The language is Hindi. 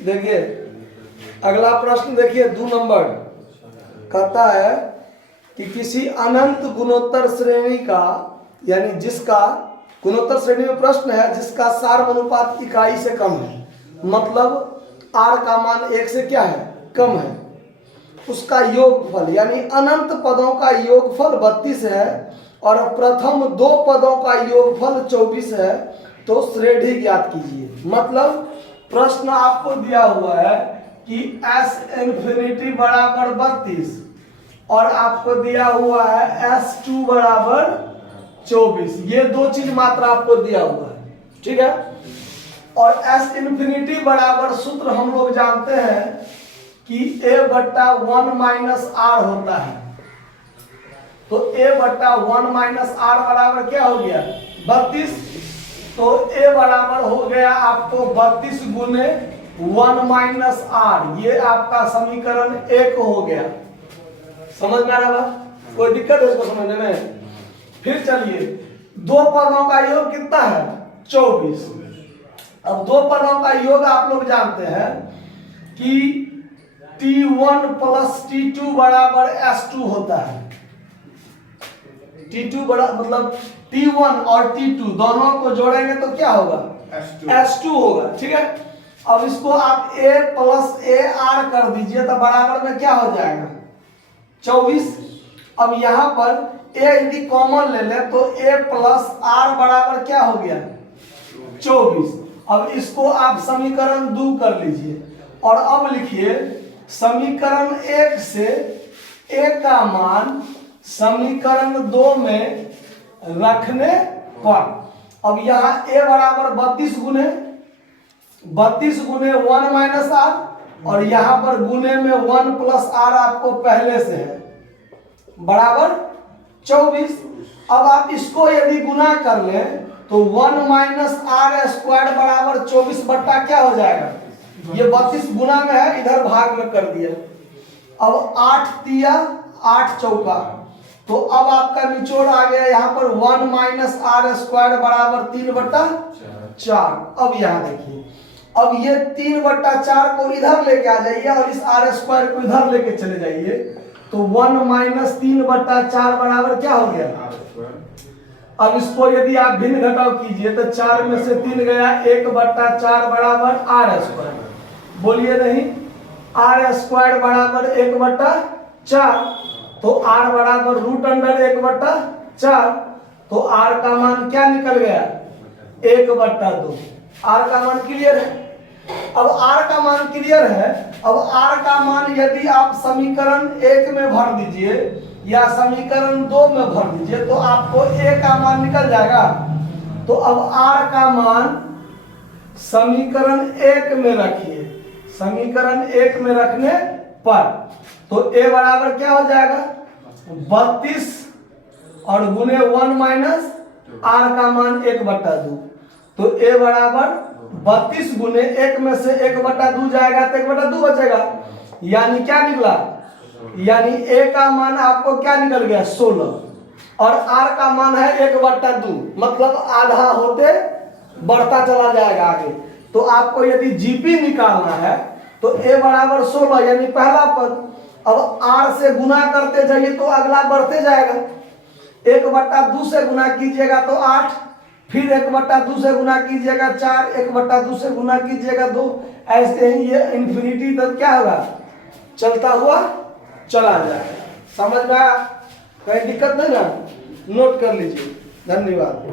देखिए अगला प्रश्न देखिए 2 नंबर कहता है कि किसी अनंत गुणोत्तर श्रेणी का यानी जिसका गुणोत्तर श्रेणी में प्रश्न है जिसका सार्वनुपात इकाई से कम है, मतलब r का मान 1 से क्या है कम है, उसका योगफल यानी अनंत पदों का योगफल 32 है और प्रथम 2 पदों का योगफल 24 है, तो श्रेणी ज्ञात कीजिए। मतलब प्रश्न आपको दिया हुआ है कि s इंफिनिटी बराबर 32 और आपको दिया हुआ है s2 बराबर 24, ये 2 चीज मात्र आपको दिया हुआ है, ठीक है। और s इंफिनिटी बराबर सूत्र हम लोग जानते हैं कि a बट्टा 1 माइनस r होता है, तो a बट्टा 1 माइनस r बराबर क्या हो गया 32, तो a बराबर हो गया आपको 32 गुने 1 माइनस r, ये आपका समीकरण 1 हो गया। समझ में आ रहा है? कोई दिक्कत है इसको समझने में? फिर चलिए 2 पदों का योग कितना है 24। अब 2 पदों का योग आप लोग जानते हैं कि t1 प्लस t2 बराबर s2 होता है। t2 बड़ा मतलब t1 और t2 दोनों को जोड़ेंगे तो क्या होगा s2 होगा, ठीक है। अब इसको आप a प्लस ar कर दीजिए तो बराबर में क्या हो जाएगा 24। अब यहाँ पर a यदि कॉमन ले लें तो a प्लस r बराबर क्या हो गया 24। अब इसको आप समीकरण 2 कर लीजिए और अब लिखिए समीकरण 1 से a का मान समीकरण 2 में रखने पर, अब यहाँ a बराबर 32 गुने 1 माइनस r और यहाँ पर गुने में 1 प्लस r आपको पहले से है बराबर 24। अब आप इसको यदि गुना कर लें तो 1 माइनस r स्क्वायर बराबर 24 बट्टा क्या हो जाएगा, ये 32 गुना में है इधर भाग में कर दिया। अब 8 तिया 8 चौका, तो अब आपका निचोड़ आ गया यहाँ पर 1 माइनस r स्क्वायर बराबर 3 बट्टा 4। अब यहाँ देखिए अब ये 3 बट्टा 4 को इधर लेके आ जाइए और इस r स्क्वायर को इधर लेके चले जाइए, तो 1 माइनस 3 बट्टा 4 बराबर क्या हो गया। अब इसको यदि आप भिन्न घटाव कीजिए तो 4 में से 3 गया 1 बट्टा 4 बराबर r स्क्वायर, बोलिए नहीं r स्क्वायर बराबर 1 बट्टा 4, तो r बराबर रूट अंडर 1 बट्टा 4, तो r का मान क्या निकल गया 1 बट्टा 2। r का मान क्लियर है? अब r का मान क्लियर है। अब r का मान यदि आप समीकरण 1 में भर दीजिए या समीकरण 2 में भर दीजिए तो आपको a का मान निकल जाएगा। तो अब r का मान समीकरण 1 में रखिए, समीकरण 1 में रखने पर तो a बराबर क्या हो जाएगा 32 और गुने 1 माइनस r का मान 1 बट्टा 2, तो a बराबर 32 गुने 1 में से 1 बट्टा 2 जाएगा तो 1 बट्टा 2 बचेगा, यानी क्या निकला, यानी a का मान आपको क्या निकल गया 16 और r का मान है 1 बट्टा 2, मतलब आधा होते बढ़ता चला जाएगा आगे। तो आपको यदि जीपी निकालना है तो a बराबर 16 यानी पहला पद, अब r से गुना करते जाइए तो अगला बढ़ते जाएगा, 1 बट्टा 2 से गुना कीजिएगा तो 8, फिर 1 बट्टा 2 से गुना कीजिएगा 4, 1 बट्टा 2 से गुना कीजिएगा 2, ऐसे ही ये इंफिनिटी तक क्या होगा चलता हुआ चला जाएगा। समझ में आया? कहीं दिक्कत नहीं ना, नोट कर लीजिए। धन्यवाद।